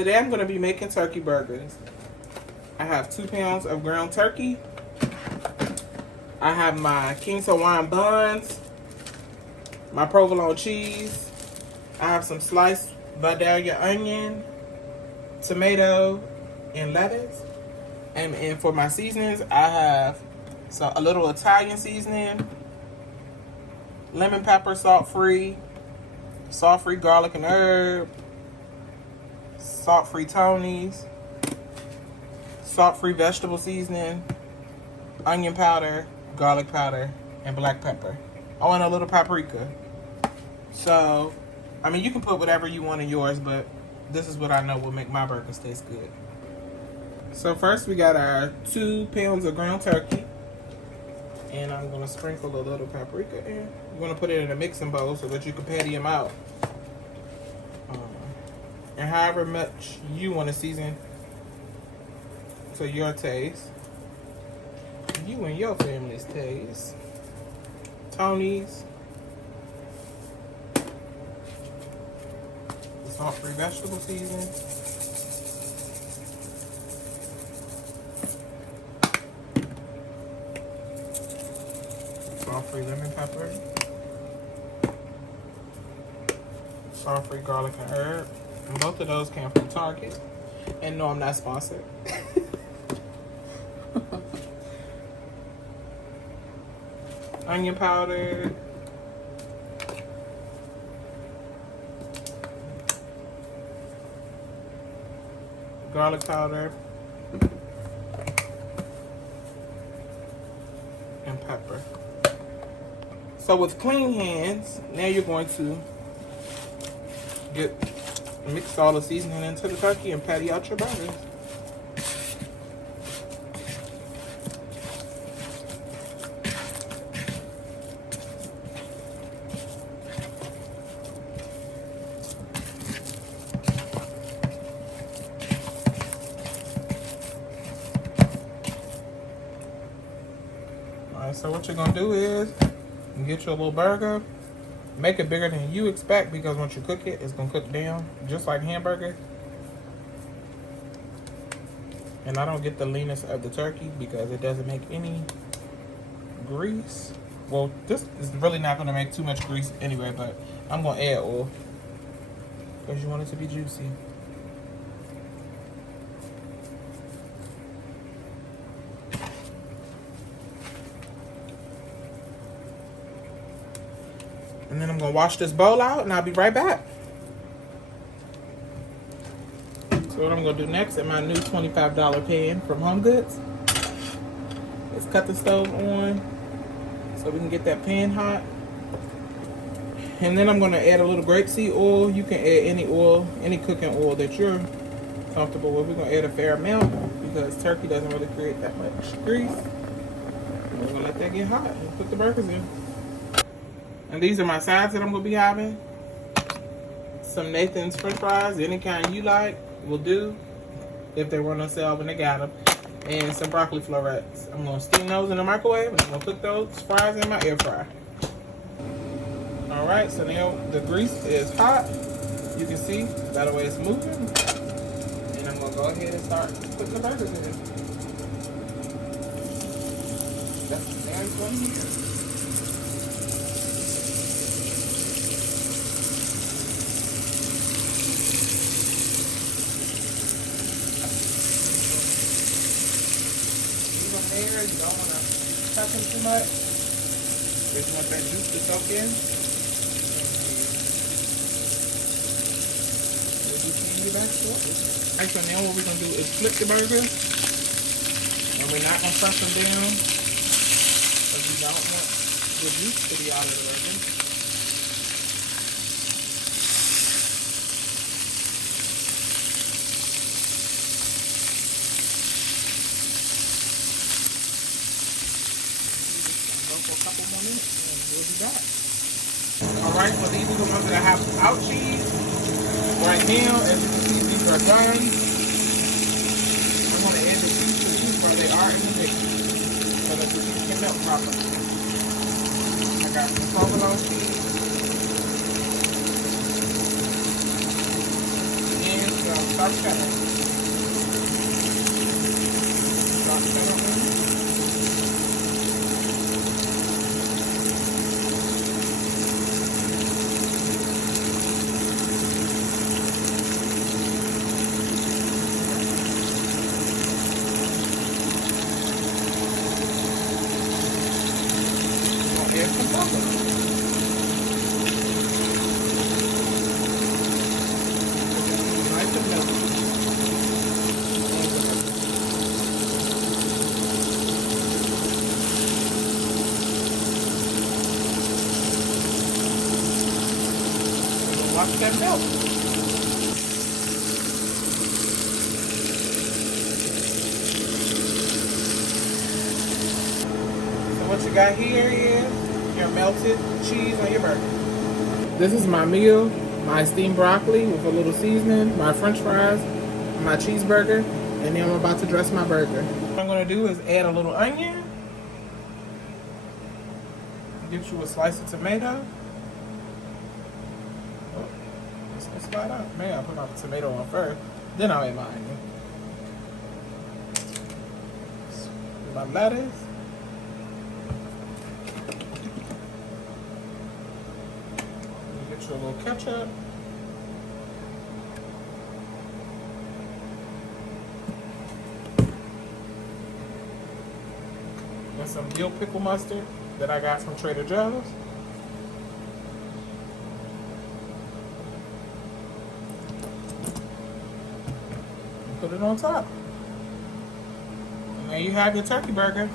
Today I'm going to be making turkey burgers. I have 2 pounds of ground turkey. I have my King Hawaiian buns, my provolone cheese. I have some sliced Vidalia onion, tomato, and lettuce. And for my seasonings, I have a little Italian seasoning, lemon pepper, salt-free garlic and herb, salt-free Tony's, salt-free vegetable seasoning, onion powder, garlic powder, and black pepper. Oh, and a little paprika. So, I mean, you can put whatever you want in yours, but this is what I know will make my burgers taste good. So first we got our 2 pounds of ground turkey. And I'm going to sprinkle a little paprika in. You're going to put it in a mixing bowl so that you can patty them out. And however much you want to season to your taste. You and your family's taste. Tony's. Salt-free vegetable seasoning. Salt-free lemon pepper. Salt-free garlic and herb. And both of those came from Target. And no, I'm not sponsored. Onion powder. Garlic powder. And pepper. So with clean hands, now you're going to mix all the seasoning into the turkey and patty out your burgers. Alright, so what you're going to do is get your little burger. Make it bigger than you expect, because once you cook it, it's going to cook down just like hamburger. And I don't get the leanness of the turkey because it doesn't make any grease. Well, this is really not going to make too much grease anyway, but I'm going to add oil because you want it to be juicy. And then I'm going to wash this bowl out and I'll be right back. So what I'm going to do next in my new $25 pan from Home Goods is cut the stove on so we can get that pan hot. And then I'm going to add a little grapeseed oil. You can add any oil, any cooking oil that you're comfortable with. We're going to add a fair amount because turkey doesn't really create that much grease. And we're going to let that get hot and put the burgers in. And these are my sides that I'm going to be having. Some Nathan's french fries, any kind you like will do if they weren't on sale when they got them. And some broccoli florets. I'm going to steam those in the microwave and I'm going to cook those fries in my air fryer. Alright, so now the grease is hot. You can see by the way it's moving. And I'm going to go ahead and start putting the burgers in. That's the very one here. You don't want to touch them too much. You just want that juice to soak in. We'll be seeing you back shortly. Alright, so now what we're going to do is flip the burger. And we're not going to press them down because we don't want the juice to be out of the burger. For a couple more minutes and we'll be back. Alright, so these are the ones that I have without cheese. Right now, as you can see, these are done. I'm going to add the cheese to these while they are in the mix so that the cheese can melt properly. I got some provolone cheese and some sharp cheddar. Sharp cheddar on. Add some pepper. Nice and melty. Watch that milk. So what you got here is your melted cheese on your burger. This is my meal, my steamed broccoli with a little seasoning, my french fries, my cheeseburger, and then I'm about to dress my burger. What I'm gonna do is add a little onion, get you a slice of tomato. Oh, it's gonna slide out. Maybe I'll put my tomato on first, then I'll add my onion. My lettuce. Get you a little ketchup. And some dill pickle mustard that I got from Trader Joe's. Put it on top. And there you have your turkey burger.